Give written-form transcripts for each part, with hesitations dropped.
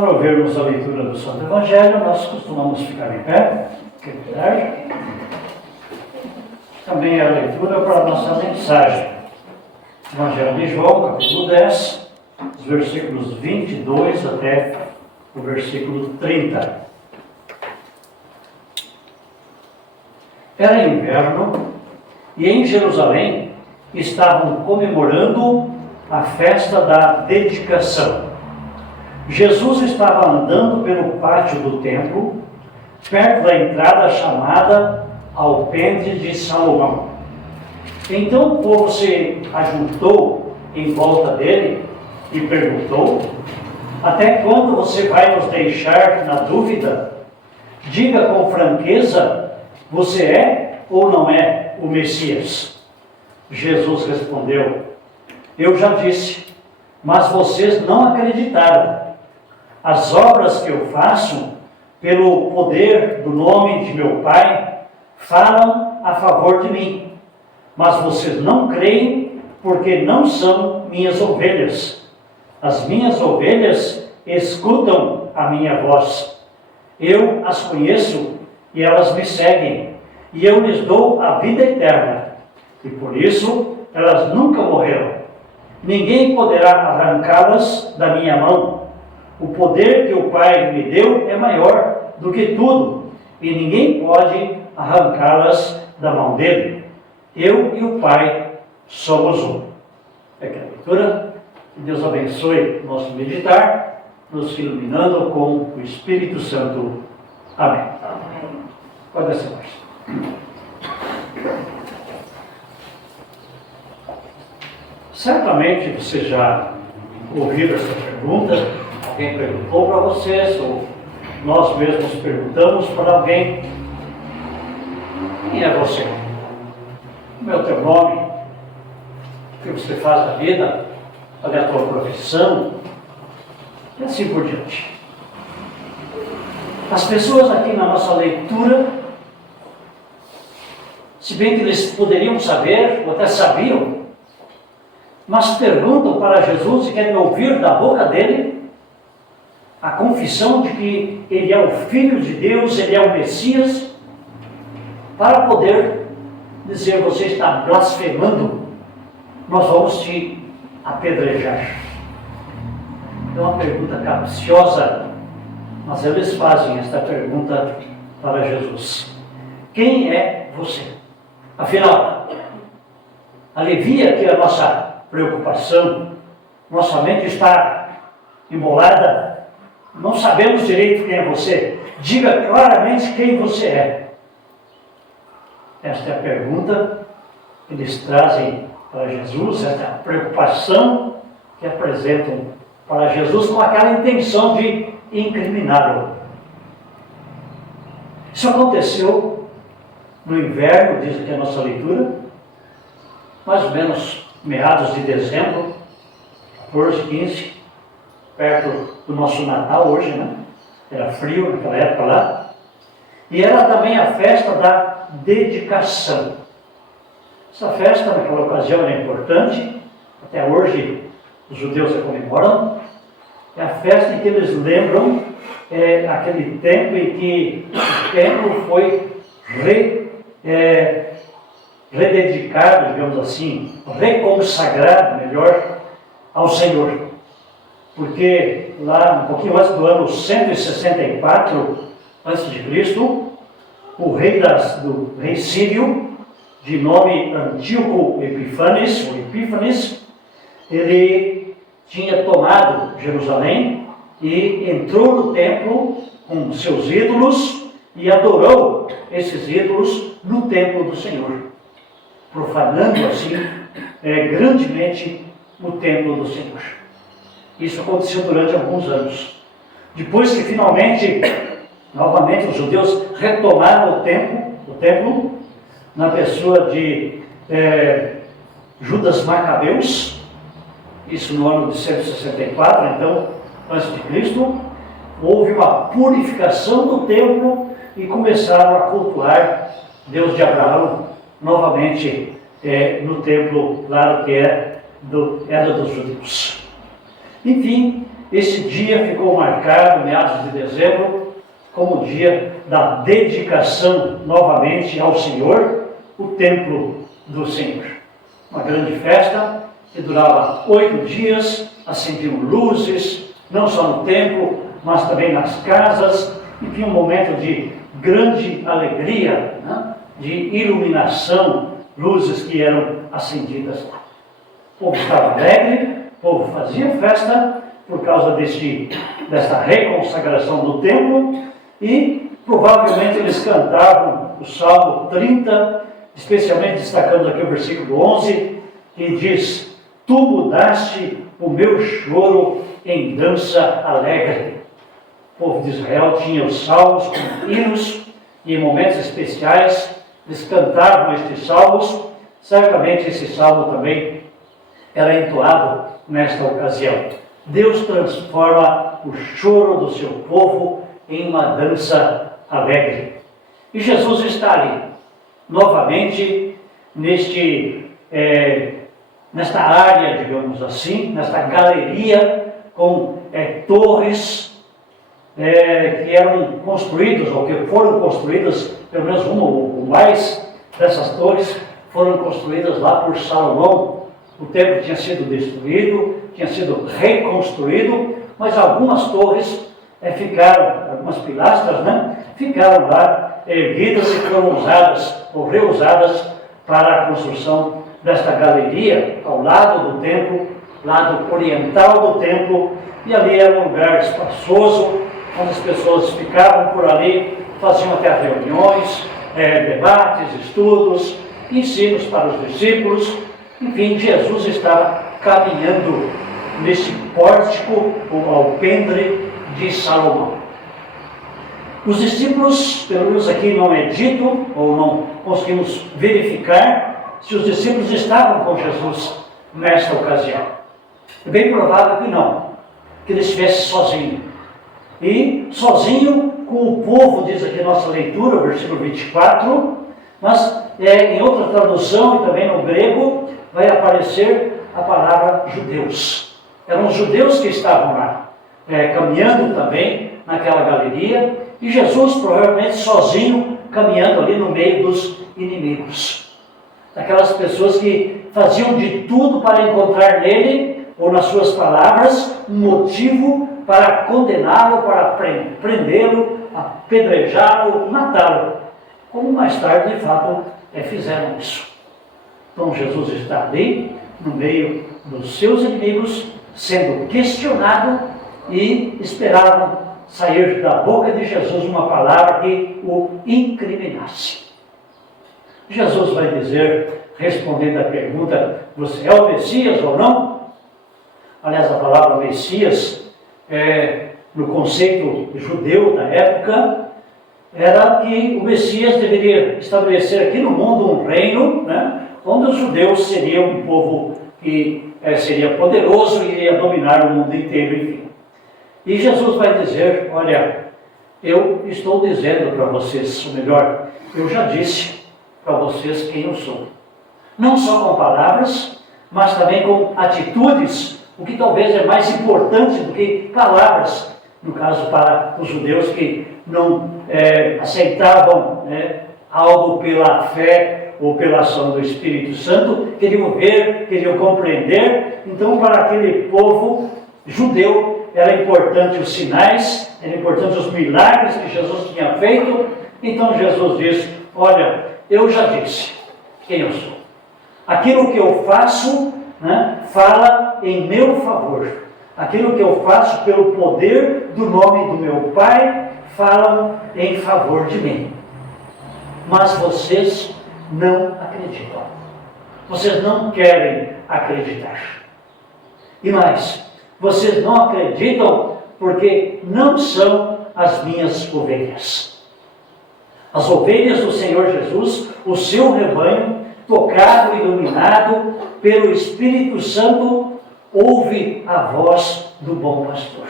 Para ouvirmos a leitura do Santo Evangelho, nós costumamos ficar em pé, quem puder. Também é a leitura para a nossa mensagem. Evangelho de João, capítulo 10, os versículos 22 até o versículo 30. Era inverno e em Jerusalém estavam comemorando a festa da dedicação. Jesus estava andando pelo pátio do templo, perto da entrada chamada Alpendre de Salomão. Então o povo se ajuntou em volta dele e perguntou: até quando você vai nos deixar na dúvida? Diga com franqueza, você é ou não é o Messias? Jesus respondeu: eu já disse, mas vocês não acreditaram. As obras que eu faço, pelo poder do nome de meu Pai, falam a favor de mim. Mas vocês não creem, porque não são minhas ovelhas. As minhas ovelhas escutam a minha voz. Eu as conheço e elas me seguem, e eu lhes dou a vida eterna. E por isso elas nunca morreram. Ninguém poderá arrancá-las da minha mão. O poder que o Pai me deu é maior do que tudo, e ninguém pode arrancá-las da mão dele. Eu e o Pai somos um. É que a leitura. Que Deus abençoe o nosso meditar, nos iluminando com o Espírito Santo. Amém. Amém. Pode ser mais. Certamente você já ouviu essa pergunta. Alguém perguntou para vocês, ou nós mesmos perguntamos para alguém: quem é você? Como é o teu nome? O que você faz da vida? Qual é a tua profissão? E assim por diante. As pessoas aqui na nossa leitura, se bem que eles poderiam saber, ou até sabiam, mas perguntam para Jesus e querem ouvir da boca dele a confissão de que ele é o Filho de Deus, ele é o Messias, para poder dizer: você está blasfemando, nós vamos te apedrejar. É uma pergunta capciosa, mas eles fazem esta pergunta para Jesus: quem é você? Afinal, alivia aqui a nossa preocupação, nossa mente está embolada. Não sabemos direito quem é você. Diga claramente quem você é. Esta é a pergunta que eles trazem para Jesus, esta é a preocupação que apresentam para Jesus com aquela intenção de incriminá-lo. Isso aconteceu no inverno, diz aqui a nossa leitura, mais ou menos meados de dezembro, 14, 15, perto do nosso Natal hoje, né? Era frio naquela época lá. E era também a festa da dedicação. Essa festa, naquela ocasião, é importante. Até hoje, os judeus a comemoram. É a festa em que eles lembram aquele tempo em que o templo foi rededicado, digamos assim, reconsagrado, melhor, ao Senhor. Porque lá, um pouquinho antes do ano 164 a.C., o rei sírio, de nome Antíoco Epífanes, ele tinha tomado Jerusalém e entrou no templo com seus ídolos e adorou esses ídolos no templo do Senhor, profanando assim grandemente o templo do Senhor. Isso aconteceu durante alguns anos. Depois que finalmente, novamente, os judeus retomaram o templo, na pessoa de Judas Macabeus, isso no ano de 164, então, antes de Cristo, houve uma purificação do templo e começaram a cultuar Deus de Abraão novamente no templo, claro que era dos judeus. Enfim, esse dia ficou marcado, meados de dezembro, como o dia da dedicação novamente ao Senhor, o templo do Senhor. Uma grande festa que durava 8 dias, acendiam luzes, não só no templo, mas também nas casas, e tinha um momento de grande alegria, né? De iluminação, luzes que eram acendidas lá. O povo estava alegre, o povo fazia festa por causa desta reconsagração do templo, e provavelmente eles cantavam o Salmo 30, especialmente destacando aqui o versículo 11, que diz: Tu mudaste o meu choro em dança alegre. O povo de Israel tinha os salmos como hinos, e em momentos especiais eles cantavam estes salmos. Certamente esse salmo também era entoado nesta ocasião. Deus transforma o choro do seu povo em uma dança alegre. E Jesus está ali, novamente, nesta área, digamos assim, nesta galeria com torres que eram construídas, ou que foram construídas, pelo menos uma ou mais dessas torres foram construídas lá por Salomão. O templo tinha sido destruído, tinha sido reconstruído, mas algumas torres ficaram, algumas pilastras, né, ficaram lá erguidas e foram usadas ou reusadas para a construção desta galeria ao lado do templo, lado oriental do templo, e ali era um lugar espaçoso, onde as pessoas ficavam por ali, faziam até reuniões, debates, estudos, ensinos para os discípulos. Enfim, Jesus estava caminhando nesse pórtico, ou alpendre de Salomão. Os discípulos, pelo menos aqui não é dito, ou não conseguimos verificar, se os discípulos estavam com Jesus nesta ocasião. É bem provável que não, que ele estivesse sozinho. E sozinho com o povo, diz aqui a nossa leitura, o versículo 24, mas em outra tradução e também no grego, vai aparecer a palavra judeus. Eram os judeus que estavam lá, caminhando também naquela galeria, e Jesus provavelmente sozinho, caminhando ali no meio dos inimigos. Daquelas pessoas que faziam de tudo para encontrar nele, ou nas suas palavras, um motivo para condená-lo, para prendê-lo, apedrejá-lo, matá-lo. Como mais tarde, de fato, fizeram isso. Então Jesus está ali, no meio dos seus inimigos, sendo questionado, e esperavam sair da boca de Jesus uma palavra que o incriminasse. Jesus vai dizer, respondendo à pergunta: você é o Messias ou não? Aliás, a palavra Messias, no conceito judeu da época, era que o Messias deveria estabelecer aqui no mundo um reino, né, onde os judeus seriam um povo que seria poderoso e iria dominar o mundo inteiro, enfim. E Jesus vai dizer: olha, eu estou dizendo para vocês, ou melhor, eu já disse para vocês quem eu sou. Não só com palavras, mas também com atitudes, o que talvez é mais importante do que palavras, no caso para os judeus que não aceitavam algo pela fé ou pela ação do Espírito Santo, queriam ver, queriam compreender. Então, para aquele povo judeu, era importante os sinais, era importante os milagres que Jesus tinha feito. Então Jesus diz: olha, eu já disse quem eu sou. Aquilo que eu faço, fala em meu favor. Aquilo que eu faço pelo poder do nome do meu Pai, falam em favor de mim. Mas vocês não acreditam. Vocês não querem acreditar. E mais, vocês não acreditam porque não são as minhas ovelhas. As ovelhas do Senhor Jesus, o seu rebanho, tocado e iluminado pelo Espírito Santo, ouve a voz do bom pastor.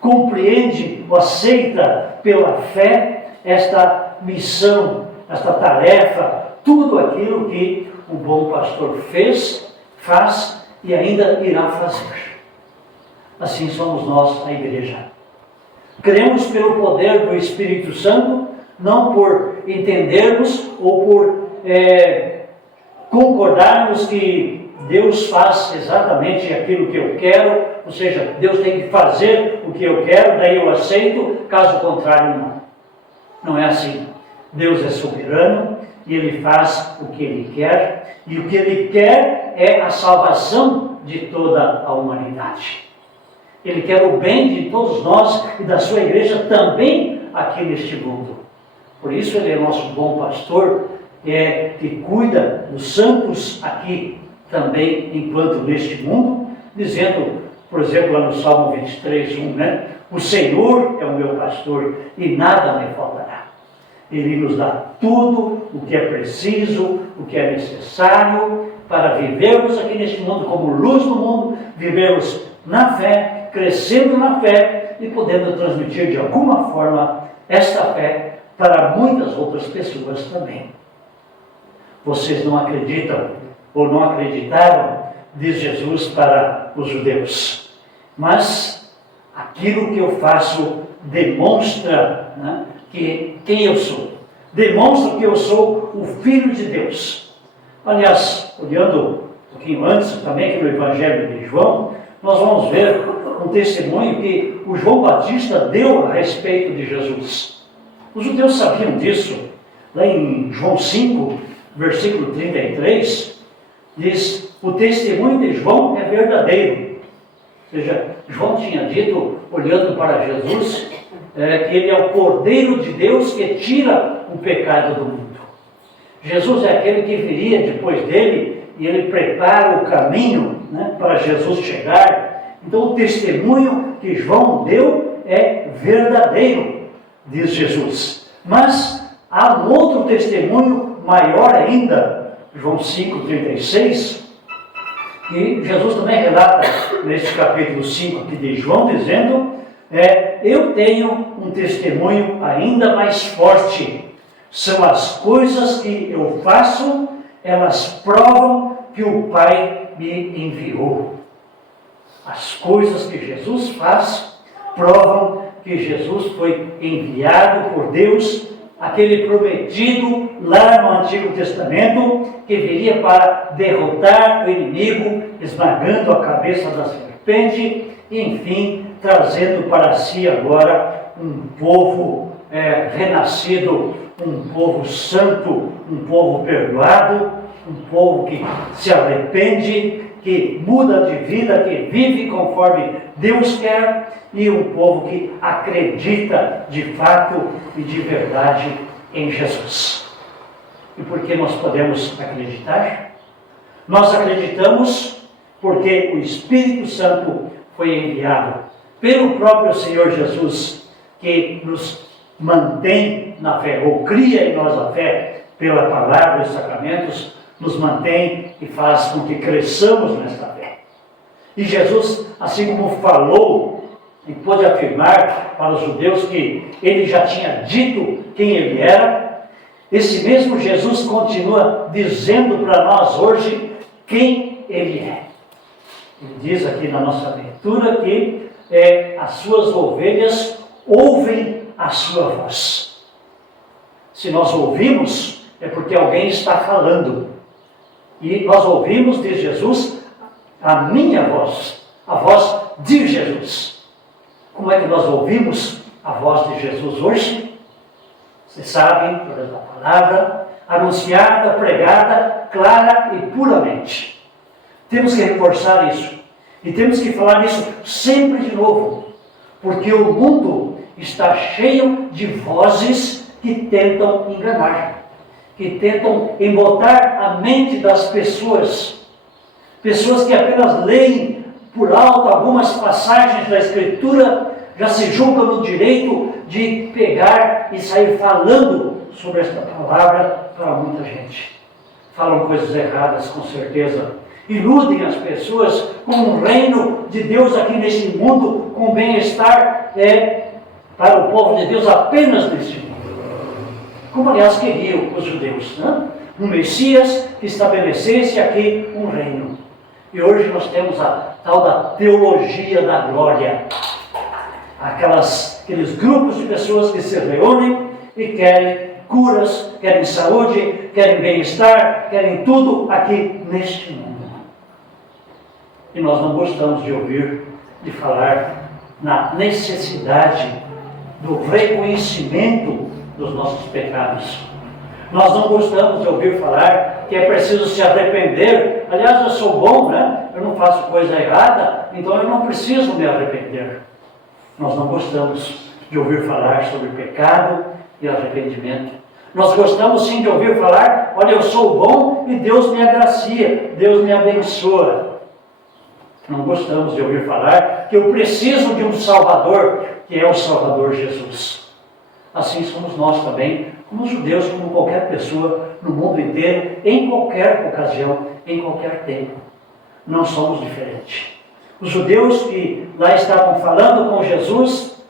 Compreende ou aceita pela fé esta missão, esta tarefa, tudo aquilo que o bom pastor fez, faz e ainda irá fazer. assim somos nós, a igreja. Cremos pelo poder do Espírito Santo, não por entendermos ou por concordarmos que Deus faz exatamente aquilo que eu quero, ou seja, Deus tem que fazer o que eu quero, daí eu aceito, caso contrário não. Não é assim. Deus é soberano e Ele faz o que Ele quer, e o que Ele quer é a salvação de toda a humanidade. Ele quer o bem de todos nós e da sua igreja também aqui neste mundo. Por isso Ele é nosso bom pastor, que cuida dos santos aqui também, enquanto neste mundo, dizendo, por exemplo, lá no Salmo 23:1, né? O Senhor é o meu pastor e nada me faltará. Ele nos dá tudo o que é preciso, o que é necessário para vivermos aqui neste mundo como luz do mundo, vivermos na fé, crescendo na fé e podendo transmitir de alguma forma esta fé para muitas outras pessoas também. Vocês não acreditam ou não acreditaram, diz Jesus para os judeus, mas aquilo que eu faço demonstra, né, quem eu sou. Demonstra que eu sou o Filho de Deus. Aliás, olhando um pouquinho antes, também aqui no Evangelho de João, nós vamos ver um testemunho que o João Batista deu a respeito de Jesus. Os judeus sabiam disso. Lá em João 5, versículo 33, diz: o testemunho de João é verdadeiro. Ou seja, João tinha dito, olhando para Jesus, que ele é o Cordeiro de Deus que tira o pecado do mundo. Jesus é aquele que viria depois dele e ele prepara o caminho, né, para Jesus chegar. Então o testemunho que João deu é verdadeiro, diz Jesus. Mas há um outro testemunho maior ainda, João 5,36, que Jesus também relata neste capítulo 5 aqui de João, dizendo: eu tenho um testemunho ainda mais forte. São as coisas que eu faço, elas provam que o Pai me enviou. As coisas que Jesus faz provam que Jesus foi enviado por Deus, aquele prometido lá no Antigo Testamento, que viria para derrotar o inimigo, esmagando a cabeça da serpente, e enfim, trazendo para si agora um povo renascido, um povo santo, um povo perdoado, um povo que se arrepende, que muda de vida, que vive conforme Deus quer, e um povo que acredita de fato e de verdade em Jesus. E por que nós podemos acreditar? Nós acreditamos porque o Espírito Santo foi enviado pelo próprio Senhor Jesus, que nos mantém na fé, ou cria em nós a fé pela palavra e os sacramentos, nos mantém e faz com que cresçamos nesta fé. E Jesus, assim como falou e pôde afirmar para os judeus que ele já tinha dito quem ele era, esse mesmo Jesus continua dizendo para nós hoje quem ele é. Ele diz aqui na nossa leitura que as suas ovelhas ouvem a sua voz. Se nós ouvimos, é porque alguém está falando. E nós ouvimos, diz Jesus, a minha voz, a voz de Jesus. Como é que nós ouvimos a voz de Jesus hoje? Vocês sabem, através da palavra, anunciada, pregada, clara e puramente. Temos que reforçar isso. E temos que falar isso sempre de novo. Porque o mundo está cheio de vozes que tentam enganar, que tentam embotar a mente das pessoas. Pessoas que apenas leem por alto algumas passagens da Escritura, já se julgam no direito de pegar e sair falando sobre esta palavra para muita gente. Falam coisas erradas, com certeza. Iludem as pessoas com um reino de Deus aqui neste mundo, com bem-estar para o povo de Deus apenas neste mundo. Como, aliás, queriam os judeus, né? Um Messias que estabelecesse aqui um reino. E hoje nós temos a tal da teologia da glória. Aqueles grupos de pessoas que se reúnem e querem curas, querem saúde, querem bem-estar, querem tudo aqui neste mundo. E nós não gostamos de ouvir, de falar na necessidade do reconhecimento dos nossos pecados. Nós não gostamos de ouvir falar que é preciso se arrepender. Aliás, eu sou bom, né? Eu não faço coisa errada, então eu não preciso me arrepender. Nós não gostamos de ouvir falar sobre pecado e arrependimento. Nós gostamos sim de ouvir falar, olha, eu sou bom e Deus me agracia, Deus me abençoa. Não gostamos de ouvir falar que eu preciso de um Salvador, que é o Salvador Jesus. Assim somos nós também, como judeus, como qualquer pessoa no mundo inteiro, em qualquer ocasião, em qualquer tempo. Não somos diferentes. Os judeus que lá estavam falando com Jesus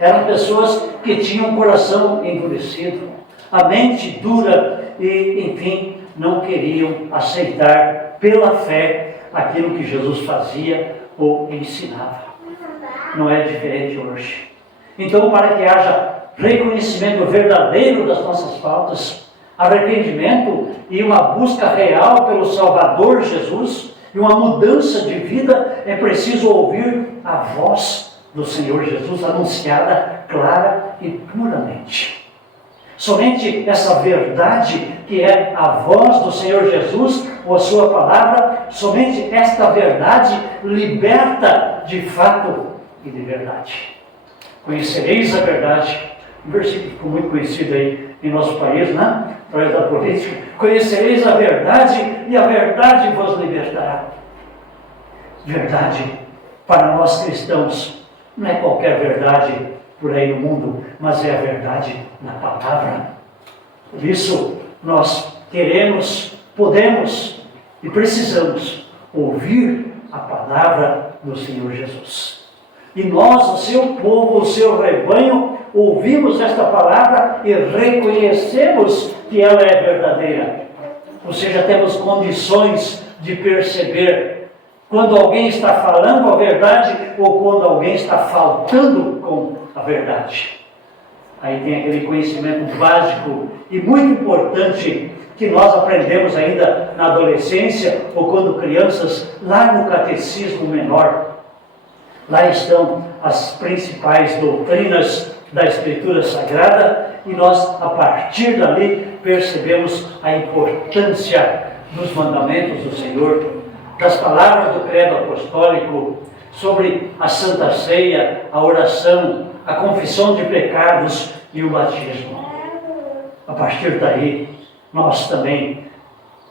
eram pessoas que tinham um coração endurecido, a mente dura e, enfim, não queriam aceitar pela fé aquilo que Jesus fazia ou ensinava. Não é diferente hoje. Então, para que haja reconhecimento verdadeiro das nossas faltas, arrependimento e uma busca real pelo Salvador Jesus e uma mudança de vida, é preciso ouvir a voz do Senhor Jesus anunciada clara e puramente. Somente essa verdade, que é a voz do Senhor Jesus, ou a sua palavra, somente esta verdade liberta de fato e de verdade. Conhecereis a verdade. Um versículo que ficou muito conhecido aí em nosso país, né? Através da política. Conhecereis a verdade e a verdade vos libertará. Verdade, para nós cristãos, não é qualquer verdade por aí no mundo, mas é a verdade na palavra. Por isso, nós queremos, podemos e precisamos ouvir a palavra do Senhor Jesus. E nós, o seu povo, o seu rebanho, ouvimos esta palavra e reconhecemos que ela é verdadeira. Ou seja, temos condições de perceber quando alguém está falando a verdade ou quando alguém está faltando com a verdade. Aí tem aquele conhecimento básico e muito importante que nós aprendemos ainda na adolescência ou quando crianças, lá no catecismo menor. Lá estão as principais doutrinas da Escritura Sagrada e nós, a partir dali, percebemos a importância dos mandamentos do Senhor, das palavras do credo apostólico, sobre a Santa Ceia, a oração, a confissão de pecados e o batismo. A partir daí, nós também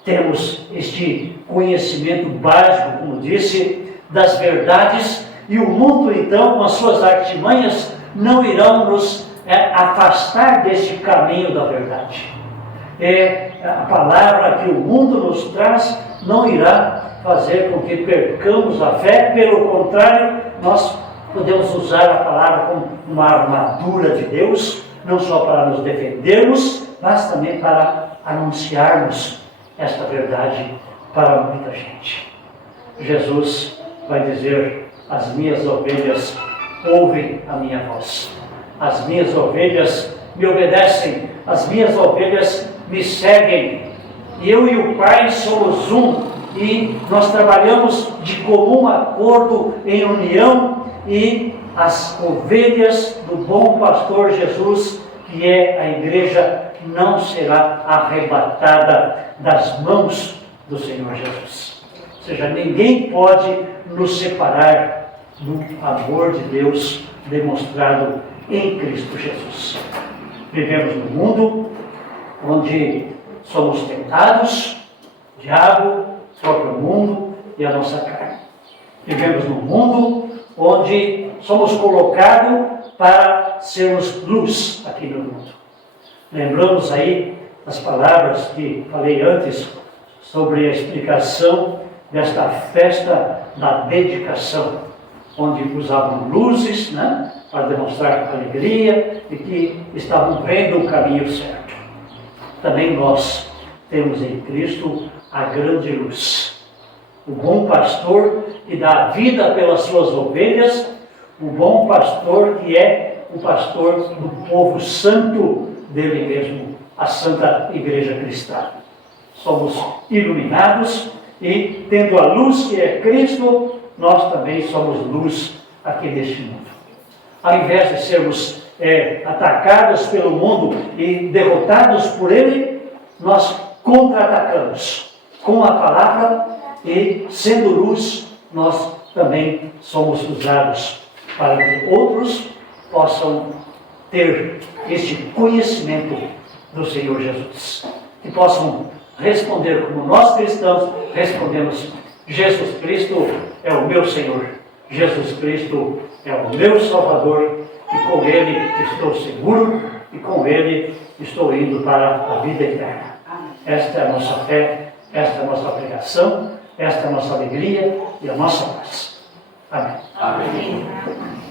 temos este conhecimento básico, como disse, das verdades, e o mundo, então, com as suas artimanhas, não irão nos afastar deste caminho da verdade. A palavra que o mundo nos traz não irá fazer com que percamos a fé, pelo contrário, nós podemos usar a palavra como uma armadura de Deus, não só para nos defendermos, mas também para anunciarmos esta verdade para muita gente. Jesus vai dizer: as minhas ovelhas ouvem a minha voz, as minhas ovelhas me obedecem, as minhas ovelhas me seguem, e eu e o Pai somos um, e nós trabalhamos de comum acordo, em união, e as ovelhas do bom pastor Jesus, que é a igreja, não será arrebatada das mãos do Senhor Jesus. Ou seja, ninguém pode nos separar do amor de Deus demonstrado em Cristo Jesus. Vivemos num mundo onde somos tentados, o diabo, o próprio mundo e a nossa carne. Vivemos num mundo onde somos colocados para sermos luz aqui no mundo. Lembramos aí as palavras que falei antes sobre a explicação desta festa da dedicação, onde usavam luzes, né, para demonstrar alegria e que estavam vendo o caminho certo. Também nós temos em Cristo a grande luz. o bom pastor que dá a vida pelas suas ovelhas, o bom pastor que é o pastor do povo santo dele mesmo, a Santa Igreja Cristã. Somos iluminados e, tendo a luz que é Cristo, nós também somos luz aqui neste mundo. Ao invés de sermos atacados pelo mundo e derrotados por ele, nós contra-atacamos com a palavra e, sendo luz, nós também somos usados para que outros possam ter este conhecimento do Senhor Jesus. Que possam responder como nós cristãos respondemos: Jesus Cristo é o meu Senhor, Jesus Cristo é o meu Salvador, e com Ele estou seguro, e com Ele estou indo para a vida eterna. Esta é a nossa fé, esta é a nossa pregação, esta é a nossa alegria e a nossa paz. Amém. Amém.